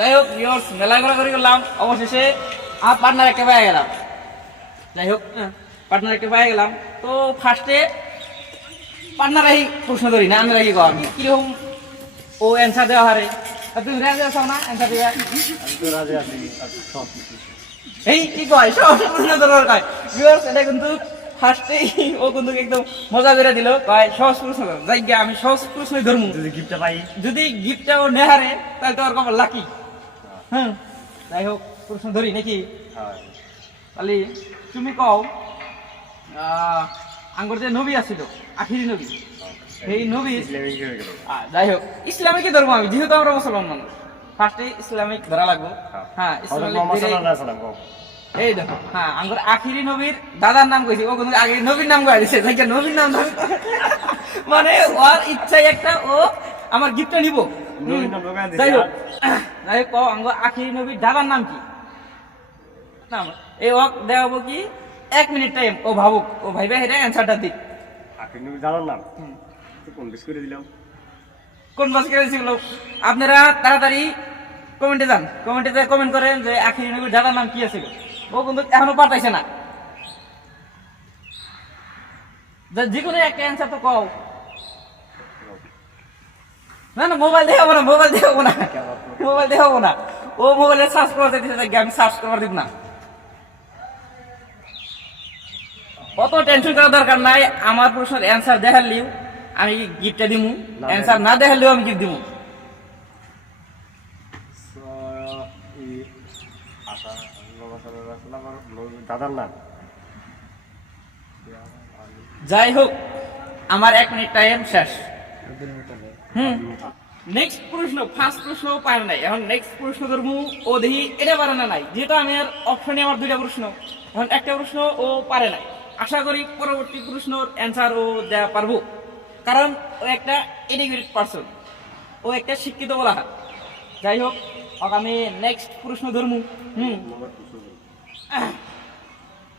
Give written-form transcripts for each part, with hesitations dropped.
যাই হোক ভিউয়ার্স মেলা ঘোরাঘুরি করলাম, অবশেষে আমার পার্টনার একটা পেয়ে গেলাম। যাই হোক পার্টনার একটা পেয়ে গেলাম। তো ফার্স্টে পার্টনারাই প্রশ্ন ধরি না, আমরা কি কর কিরকম ও অ্যান্সার দেওয়া হারে। তুমি রাজি আছো না অ্যান্সার দিবা? এই কি কয় সব প্রশ্ন ধরার কয় ভিউয়ার্স, এটা কিন্তু ফার্স্টেই ও কিন্তু একদম মজা করে দিল, কয় সহজ প্রশ্ন ধর। যাই গিয়ে আমি সহজ প্রশ্নই ধরবো, যদি গিফটটা পাই, যদি গিফটটা ও নেহারে তাহলে তো আর কপাল লাকি। হ্যাঁ যাই হোক প্রশ্ন ধরি নাকি? তাহলে তুমি কও আঙ্গুর যে নবী আছিল আখিরি নবী, এই নবী যাই হোক ইসলামিক ধর্ম, আমি যেহেতু আমরা মুসলমান মানুষ ফার্স্টে ইসলামিক ধরা লাগবো। হ্যাঁ এই দেখো, হ্যাঁ আঙ্গুর আখিরি নবীর দাদার নাম কইছি, ও কিন্তু আগে নবীর নাম কয়ে দিছে, নবীর নাম মানে ওর ইচ্ছাই একটা, ও আমার গিফটটা নিব। যাই হোক কও আঙ্গুর আখিরি নবীর দাদার নাম কি? নাম এই ওক দেওয়াবো কি 1 মিনিট টাইম, ও ভাবুক, ও ভাইবা হেরে অ্যান্সারটা দিক। আখিরি নবী জানার নাম কোন বিশ করে দিলাম, কোন বাস করেছিল? আপনারা তাড়াতাড়ি কমেন্টে যান, কমেন্টে কমেন্ট করেন যে আখিরি নবীর দাদার নাম কি আছিল। ও কিন্তু এখনো পাঠাইছে না, যে কোনো একটা অ্যান্সার তো কও। না না মোবাইল দেখাবো না, মোবাইল দেখাবো না, মোবাইল দেখাবো না, ও মোবাইলে সার্চ করতে দিতে, আমি সার্চ করবার দিব না। অত টেনশন করার দরকার নাই, আমার প্রশ্নের অ্যান্সার দেখালেও আমি গিফটটা দিব, অ্যান্সার না দেখালেও আমি গিফট দিব। দাদার নাম যাই হোক আমার 1 মিনিট টাইম শেষ। নেক্সট প্রশ্ন, ফার্স্ট প্রশ্ন পারে নাই, এখন নেক্সট প্রশ্ন ধরবো। ও দেখি এটা পারে না নাই, যেহেতু আমি আর অপশনে আমার 2টা প্রশ্ন, এখন একটা প্রশ্ন ও পারে নাই। আশা করি পরবর্তী প্রশ্নের অ্যান্সার ও দেওয়া পারবো, কারণ ও একটা এডুকেটেড পারসন, ও একটা শিক্ষিত বলা হয়। যাই হোক আমি নেক্সট প্রশ্ন ধরবো।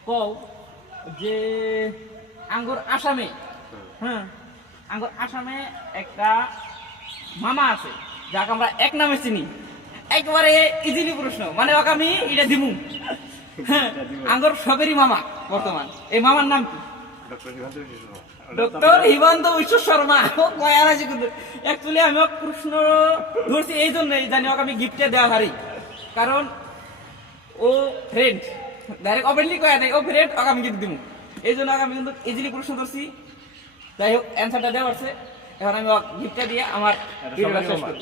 কও যে আঙ্গুর আসামে, আঙ্গুর আসামে একটা মামা আছে যাকে আমরা এক নামে চিনি, একবারে ইজিলি প্রশ্ন, মানে ওকে আমি এটা দিমু। আঙ্গুর সবেরই মামা বর্তমান, এই মামার নাম কি? ডক্টর হিমন্ত বিশ্ব শর্মা। ও কয়ার আছে কিন্তু অ্যাকচুয়ালি আমি প্রশ্ন ধরছি এই জন্যই জানি ওকে আমি গিফটে দেওয়া হারি, কারণ ও ফ্রেন্ড, ডাইরেক্ট ওপেনলি কয়া দেয় ও ফ্রেন্ড, ওকে আমি গিফট দিব, এই জন্য আমি কিন্তু ইজিলি প্রশ্ন ধরছি। যাই হোক অ্যান্সারটা দেওয়া আছে, এখন আমি গিফটটা দিয়ে আমার ভিডিওটা শেষ করি।